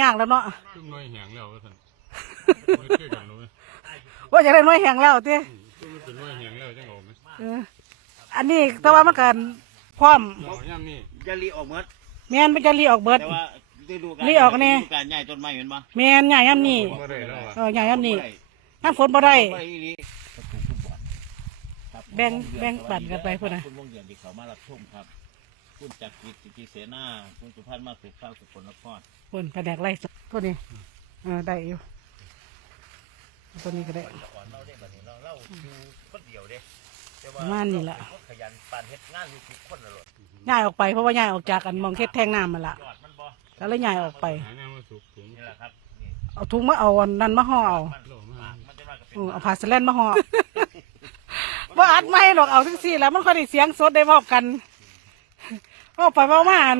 ยากแล้วเนาะซึ่งน้อยแหงแล้วว่าท่านไม่เชื่อกันรู้ไหมว่าอยากได้หน้อยแห้งแล้วติซึ่งมันเป็นน้อยแหงแล้วจังเอาไหมเอออันนี้แต่ว่ามันกันพร้อมหมอย่ำนี่จะรีออกหมดแม่นมันจะรีออกเบิดแต่ว่าฤดูกาลรีออกแน่ฤดูการใหญ่ต้นไม้เห็นปะแม่นใหญ่ย่ำนี่บ่ได้แล้วอะเออใหญ่ย่ำนี่น้ำฝนบ่ได้บ่อีหลีแบ่งแบ่งปันกันไปพุ่นน่ะคุณวงเดือนที่เขามารับชมครับ คุณจักรกิจสิทธิเสนาคุณสุพัฒน์มาสุขข้าวสุขนครคนแผนกไล่สดตัวนี้เออได้อยู่ตัวนี้ก็ได้ก่อนเราได้บัดนี้เราเล่าอยู่คนเดียวเด้แต่ประมาณนี้ล่ะขยันปานเฮ็ดงานอยู่ทุกคนน่ะโลดย้ายออกไปเพราะว่าย้ายออกจากกันมองเฮ็ดแทงน้ำมาละยอดมันบ่ก็เลยย้ายออกไป หาแนวมาสุกถุงนี่แหละครับนี่เอาถุงมาเอาอันนั้นมาห่อเอามันโลมามันจะมาก็เป็นเออเอาผ้าสแลนมาห่อ ว่าอัดไม่หรอกเอาทั้งสี่แล้วมันค่อยได้เสียงสดได้บอกกัน เอาไปเว่ามาอัน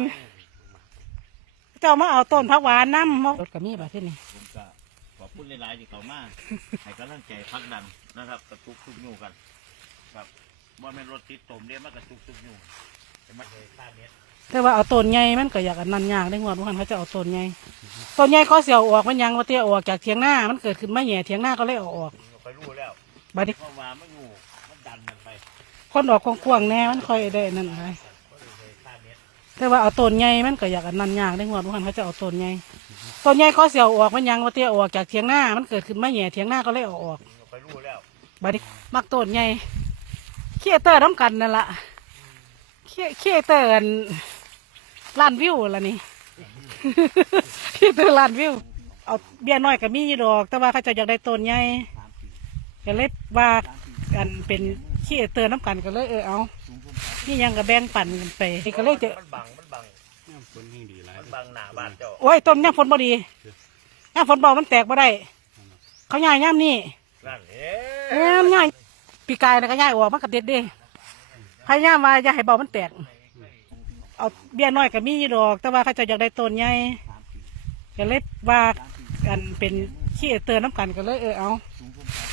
เจ้ามาเอาต้นผักหวานน้ำมารถกับมีบ่ที่นี่ผมก็ขอบคุณหลายๆที่เขามาให้กำลังใจพักดันนะครับ กระตุกทุกอยู่กัน ครับว่าแม่นรถติดตมเด้มันกระตุกทุกอยู่แต่มันเลยค่าเม็ดแต่ว่าเอาต้นใหญ่มันก็อยากอันนันยากได้งวดวันเขาจะเอาต้นใหญ่ต้นใหญ่เขาเสียวออกมันยังว่าเตี้ยออกจากเถียงหน้ามันเกิดขึ้นมาแหย่เถียงหน้าก็เลยเอาออกผมก็ไปรู้แล้วบัดนี้เพราะว่ามันอยู่มันดันมันไป คนออกกว้างๆแน่มันค่อยได้นั่นไง แต่ว่าเอาต้นใหญ่มันก็อยากอันนั้นยากได้งวดวันเขาจะเอาต้นใหญ่ต้นใหญ่เขาเสียวออกมันยังว่าเตี้ยออกจากเถียงหน้ามันเกิดขึ้นไมาแหย่เถียงหน้าก็เลยเอาออกไปรู้แล้วบัดนี้มักต้นใหญ่เคียเตอร์น้ำกันนั่นละเคียเคียเตอร์ล้านวิวละนี่เคียเตอร์ล้านวิว เอาเบี้ยน้อยก็มีดอก แต่ว่าเขาจะอยากได้ต้นใหญ่ก็เลยว่ากันเป็นเคียเตอร์น้ำกันก็เลยเออเอา นี่ยังก็แบ่งปันกันไปก็เลยจะมันบังมันบังย่ำฝนยิ่งดีหลายมันบังหน้าบ้านเจ้าโอ้ยต้นย่ำฝนบ่ดีย่ำฝนบ่มันแตกบ่ได้ เขาย่ายย่ำนี่นั่นเอ๊เอ้ยย่ายปีกายนะก็ย่ายออกมันก็เด็ดเด้พยายามว่าอย่าให้เบามันแตก เอาเบี้ยน้อยก็มีอยู่ดอก แต่ว่าเขาเจะอยากได้ต้นใหญ่ก็เลยว่ากันเป็นขี้เตอร์น้ำกันก็เลยเออเอา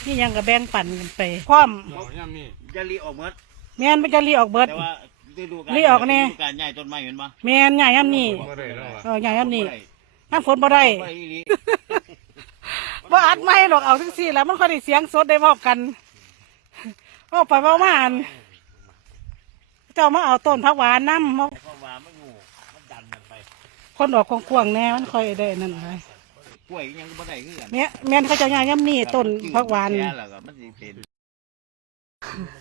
นี่ยังก็แบ่งปันกันไปพร้อมหมอย่ำนี่จะรีออกหมด แม่นมันจะรีออกเบิด แต่ว่าฤดูกาลรีออกแน่ ฤดูการใหญ่ต้นไม้เห็นปะแม่นใหญ่ย่ำนี่บ่ได้แล้วอะเออใหญ่ย่ำนี่น้ำฝนบ่ได้บ่อีหลีว่าอัดไม่หรอกเอาทั้งสี่แล้วมันค่อยได้เสียงสดได้บอกกันเอาไปเว่ามาอันเจ้ามาเอาต้นผักหวานน้ำมาเพราะว่ามันอยู่มันดันมันไปคนออกกว้างๆแน่มันค่อยได้นั่นไงกล้วยยังบ่ได้คือกันแม่แม่นเขาเจะย่ายย่ำนี่ต้นผักหวาน แก่แล้วก็มันสิเป็นเ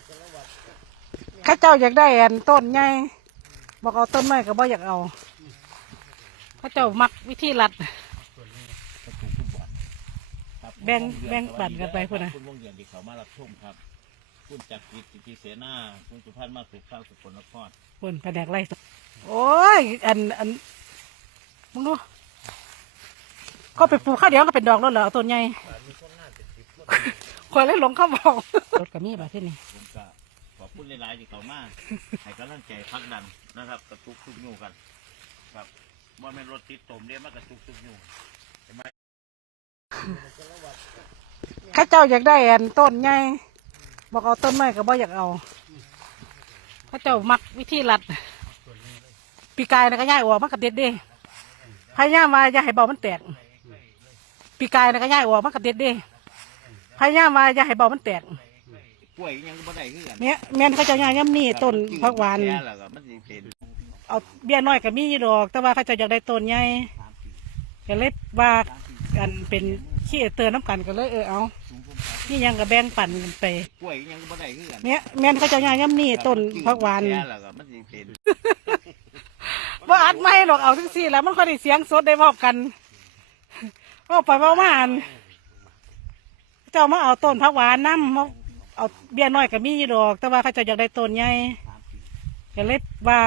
ข้าเจ้าอยากได้อันต้นใหญ่บอกเอาต้นไม้ก็บ่อยากเอาเข้าเจ้ามักวิธีรัดแบ่งแบ่งปันกันไปพุ่นน่ะ คุณวงเดือนที่เขามารับชมครับ คุณจักรกิจสิทธิเสนา คุณสุพัฒน์มาสุขข้าวสุขนครคนแผนกไล่สดโอ้ย อัน อันมึงดูก็ไปปลูกข้าวเดียวก็เป็นดอกแล้วเหรอเอาต้นใหญ่ คอยเลยหลงเข้าบอกรถกับมีบ่ที่นี่ผมก็ขอบ คุณหลายๆที่เขามาให้กำลังใจพักดันนะครับ กระตุกทุกอยู่กัน ครับว่าแม่นรถติดตมเด้มันกระตุกทุกอยู่เข้าเจ้าอยากได้อันต้นใหญ่บอกเอาต้นไม้ก็บ่อยากเอาเข้าเจ้ามักวิธีรัด ปีกายนะก็ย่ายออกมันก็เด็ดเด้พยายามว่าอย่าให้เบามันแตก ปีกายนะก็ย่ายออกมันก็เด็ดเด้พยายามว่าอย่าให้เบามันแตก กล้วยยังบ่ได้คือกันแม่แม่นเขาเจะย่ายย่ำนี่ต้นผักหวาน แก่แล้วก็มันสิเป็นเอาเบี้ยน้อยก็มีอยู่ดอก แต่ว่าเขาเจะอยากได้ต้นใหญ่ก็เลยว่ากันเป็นขี้เตอร์น้ำกันก็เลยเออเอานี่ยังก็แบ่งปันกันไปกล้วยยังบ่ได้คือกันแม่แม่นเขาเจะย่ายย่ำนี่ต้นผักหวาน แก่แล้วก็มันสิเป็นว่าอัดไม่หรอกเอาทั้งสี่แล้วมันค่อยได้เสียงสดได้บอกกันเอาไปเว่ามาอันเจ้ามาเอาต้นผักหวานน้ำมา เอาเบี้ยน้อยก็มีดอก แต่ว่าเขาเจะอยากได้ต้นใหญ่ก็เลยว่า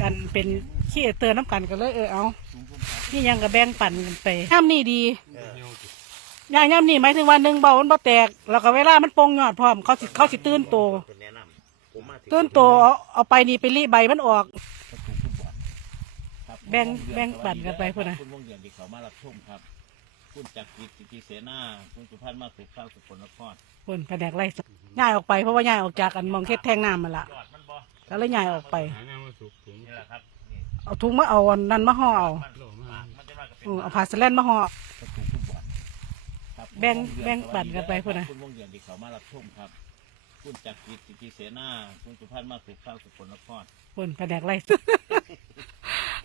กันเป็นขี้เตอร์น้ำกันก็เลยเออเอานี่ยังก็แบ่งปันกันไปย่ำนี่ดีย่างย่ำนี่หมายถึงว่าหนึ่งเบามันบ่แตกแล้วก็เวลามันโปงยอดพร้อมเขาสิเขาสิตื่นโตตื่นโตเอาเอาไปนี่ไปรีใบมันออก แบ่งแบ่งปันกันไปพุ่นนะ คุณวงเดือนที่เขามารับชมครับ คุณจักรกิจสิทธิเสนาคุณสุพัฒน์มาสุขข้าวสุขนครคนแผนกไล่สดย้ายออกไปเพราะว่าย้ายออกจากอันมองเฮ็ดแทงน้ำมาละยอดมันบ่ก็เลยย้ายออกไป หาแนวมาสุกถุงนี่แหละครับนี่เอาถุงมาเอาอันนั้นมาห่อเอามันมันจะมากับเป็นเออเอาผ้าสแลนมาห่อประตูฟุตบอลครับแบ่งแบ่งปันกันไปพุ่นน่ะคุณวงเดือนที่เขามารับชมครับ คุณจักรกิจสิทธิเสนาคุณสุพันธ์มาสุขข้าวสุขนครเพิ่นแผนกไร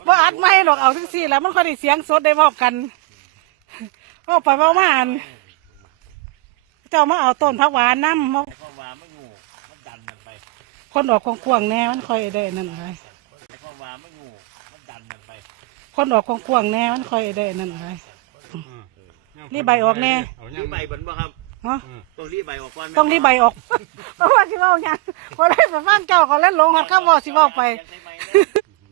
ว่าอัดไม่หรอกเอาทั้งสี่แล้วมันค่อยได้เสียงสดได้บอกกัน เอาไปเว่ามาอันเจ้ามาเอาต้นผักหวานน้ำมาไอ้ข้อวาไม่งูมันดันกันไปคนออกกวางๆแน่มันค่อยได้นั่นไงไอ้ข้อวาไม่งูมันดันกันไปคนออกกวางๆแน่มันค่อยได้นั่นไง รีบใบออกแน่ เอารีย่างใบเบิ่นบ่ครับเนาะต้องรีบใบออกก่อนต้องรีบใบออกเพราะว่าสิเว้าหยังพอได้ไปฟังเจ้าเขาเล่นลงหัดข้าวบอสิเว้าไป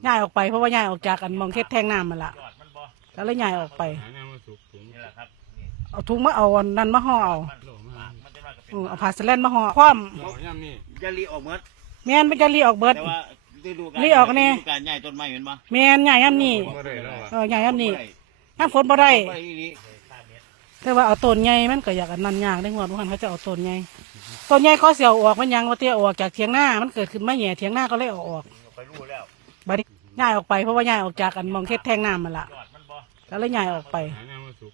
ย้ายออกไปเพราะว่าย้ายออกจากกันมองเฮ็ดแทงน้ำมันละยอดมันบ่ก็เลยย้ายออกไป หาแนวมาสุกถุง นี่แหละครับนี่ เอาถุงมาเอาอันนั้นมาห่อเอามันมันจะมากับเป็นเออเอาผ้าสแลนมาห่อพร้อมเอาย่างนี่จะรีออกหมดแม่นมันจะรีออกเบิด แต่ว่าฤดูกาลรีออกแน่ ฤดูการใหญ่ต้นไม้เห็นบ่แม่นย้ายย่ำนี่บ่ได้แล้วอะเออย้ายย่ำนี่น้ำฝนบ่ได้บ่อีหลีแต่ว่าเอาต้นใหญ่มันก็อยากอันนั้นยากได้งวดว่าเขาจะเอาต้นใหญ่ต้นใหญ่เขาเสียวออกมันยังว่าเตี้ยออกจากเถียงหน้ามันเกิดขึ้นมาแหย่เถียงหน้าก็เลยเอาออกไปรู้แล้วบัดนี้ย้ายออกไปเพราะว่าย้ายออกจากกันมองเฮ็ดแทงน้ำมันละยอดมันบ่ก็เลยย้ายออกไป หาแนวมาสุก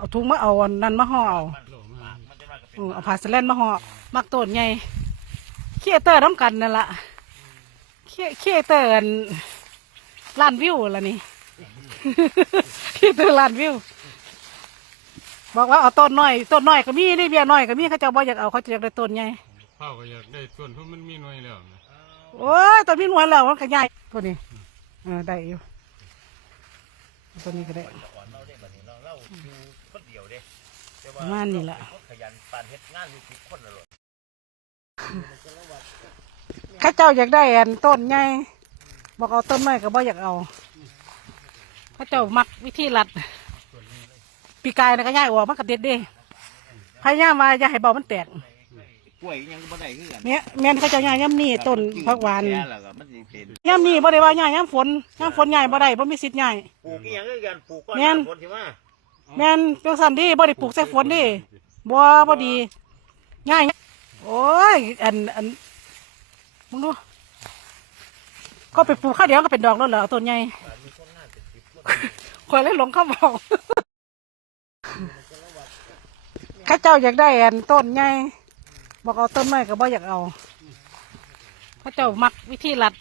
เอาถุงมาเอาอันนั้นมาห่อเอามันมันจะมากับเป็นเออเอาผ้าสแลนมาห่อมักต้นใหญ่เคียเตอร์น้ำกันนั่นละเคียเคียเตอร์อันล้านวิวละนี่ เคียเตอร์ล้านวิว บอกว่าเอาต้นน้อยต้นน้อยก็มีนี่เบี้ยน้อยก็มีเขาเจะบ่อยากเอาเขาจะอยากได้ต้นใหญ่ข้าวก็อยากได้ส่วนเพราะมันมีหน่วยแล้วนะโอ้ยต้นมีหนวลแล้วมันก็ใหญ่ตัวนี้เออได้อยู่ตัวนี้ก็ได้อ่อนเราได้บัดนี้เราเล่าอยู่คนเดียวเด้ แต่ประมาณนี้ล่ะเป็นคนขยันปานเฮ็ดงานอยู่สิบคนน่ะโลดเข้าเจ้าอยากได้อันต้นใหญ่บอกเอาต้นน้อยก็บ่อยากเอาเข้าเจ้ามักวิธีรัด ปีกายนะก็ย่ายออกมันก็เด็ดเด้พยายามว่าอย่าให้เบามันแตกกล้วยยังบ่ได้คือกันเนี่ยแม่นเขาเจ้าย่ายย่ำนี่ต้นผักหวานแก่แล้วก็มันสิเป็นย่ำนี่บ่ได้ว่าย่ายย่ำฝนย่ำฝนย่ายบ่ได้บ่มีสิทธิ์ย่ายปลูกอีหยังคือกันปลูกก้อนแม่นน้ำฝนสิมา แม่นจังสันดีบ่ได้ปลูกใส่ฝนดิบ่บ่ดีง่ายโอ้ยอันอันมึงดูก็ไปปลูกข้าวเดียวก็เป็นดอกแล้วเหรอเอาต้นใหญ่คอยเล่นหลงเข้าบอกข้าเจ้าอยากได้อันต้นใหญ่บอกเอาต้นไม้ก็บ่อยากเอาข้าเจ้ามักวิธีรัด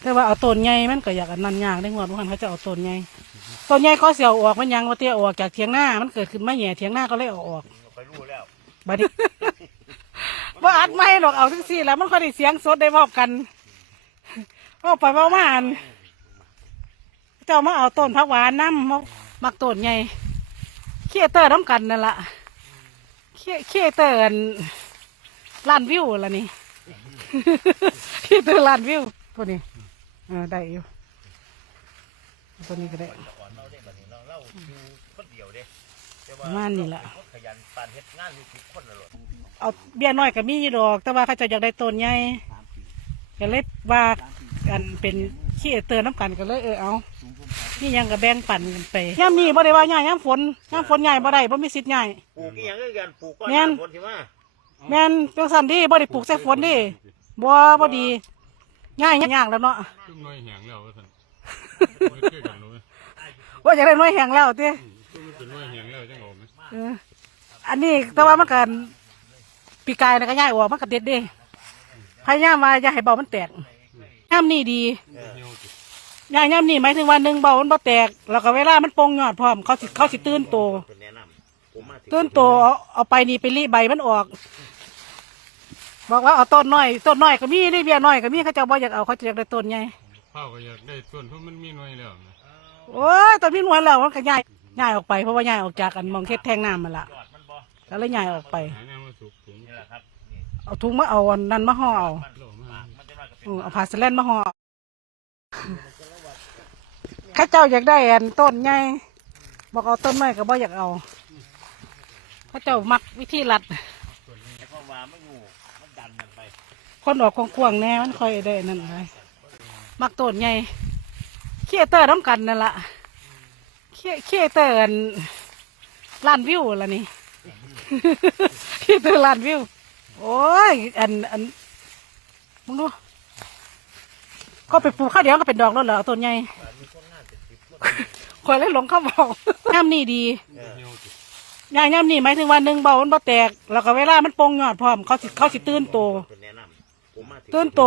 แต่ว่าเอาต้นใหญ่มันก็อยากอันนั้นยากได้งวดว่าเขาจะเอาต้นใหญ่ ต้นใหญ่เขาเสียวออกมันยังว่าเตี้ยออกจากเถียงหน้ามันเกิดขึ้นมาแหย่เถียงหน้าก็เลยเอาออกไปรู้แล้วบัดนี้ ว่าอัดไม่หรอกเอาทั้งสี่แล้วมันค่อยได้เสียงสดได้บอกกันเอาไปเว่ามาอันเจ้ามาเอาต้นผักหวานน้ำมามักต้นใหญ่เคียเตอร์น้ำกันนั่นละเคียเคียเตอร์อันล้านวิวละนี่ เคียเตอร์ล้านวิวตัวนี้เออได้อยู่ตัวนี้ก็ได้ อ่อนเราได้บัดนี้เราเล่าอยู่คนเดียวเด้แต่ประมาณนี้ล่ะ เป็นคนขยันปานเฮ็ดงานอยู่สิบคนน่ะโลดเอาเบี้ยน้อยก็มีอยู่ดอก แต่ว่าเขาเจะอยากได้ต้นใหญ่ก็เลยว่ากันเป็นขี้เตอร์น้ำกันก็เลยเออเอานี่ยังกับแบ่งปันกันไปย่ำนี่บ่ได้ว่าใหญ่ย่ำฝนย่ำฝนใหญ่บ่ได้บ่มีสิทธิ์ใหญ่ปลูกอีหยังคือกันปลูกก้อนแม่น น้ำฝนสิมาแม่นจังสันดีบ่ได้ปลูกใส่ฝนดิบ่บ่ดีง่ายยากแล้วเนาะซุ่มหน่วยแหงแล้วว่าซั่นบ่ได้เจอกันรู้ไหม ว่าจะได้น้อยแห้งแล้วติซุ่มมันเป็นหน่วยแหงแล้วจังออกไหมเอออันนี้แต่ว่ามันก็ปีกายนะก็ย่ายออกมันก็เด็ดเด้พยายามว่าอย่าให้เบามันแตกย่ำนี่ดีเหี่ยวติย่างย่ำนี่หมายถึงว่าหนึ่งเบามันบ่แตก แล้วก็เวลามันโปงยอดพร้อมเขาสิเขาสิตื่นโตเป็นแนะนำผมมาถึงตื่นโตเอาเอาไปนี่ไปรีใบมันออก บอกว่าเอาต้นน้อยต้นน้อยก็มีนี่เบี้ยน้อยก็มีเขาเจะบ่อยากเอาเขาจะอยากได้ต้นใหญ่ข้าวก็อยากได้ส่วนเพราะมันมีหน่วยแล้วนะ โอ้ยต้นมีหนวลแล้วมันก็ย้ายย้ายออกไปเพราะว่าย้ายออกจากกันมองเฮ็ดแทงน้ำมันละยอดมันบ่ก็เลยย้ายออกไป หาแนวมาสุกถุงนี่แหละครับเอาถุงมาเอาอันนั้นมาห่อเอามันมันจะมากับเป็นเออเอาผ้าสแลนมาห่อข้าเจ้าอยากได้อันต้นใหญ่บอกเอาต้นน้ก็บ่อยากเอาเข้าเจ้ามักวิธีรัด ไอ้ข้อวาไม่งูมันดันกันไปคนออกกวางๆแน่มันคอยได้นั่นไงมักต้นใหญ่ คียเตอร์น้ำกันนั่นละเคียเคียเตอร์อันล้านวิวละนี่เคียเตอร์ล้านวิว โอ้ย อันอันมึงดูก็ไปปลูกข้าวเดียวก็เป็นดอกแล้วเหรอต้นใหญ่มีคนงานเป็นสิบคนคอยเลยหลงเข้าบอกย่ำนี่ดีเออเหี่ยวจิย่างย่ำนี่หมายถึงว่าหนึ่งเบามันบ่แตก แล้วก็เวลามันโปงยอดพร้อมเขาสิเขาสิตื่นโตเป็นแนะนำผมมาถึงตื่นโต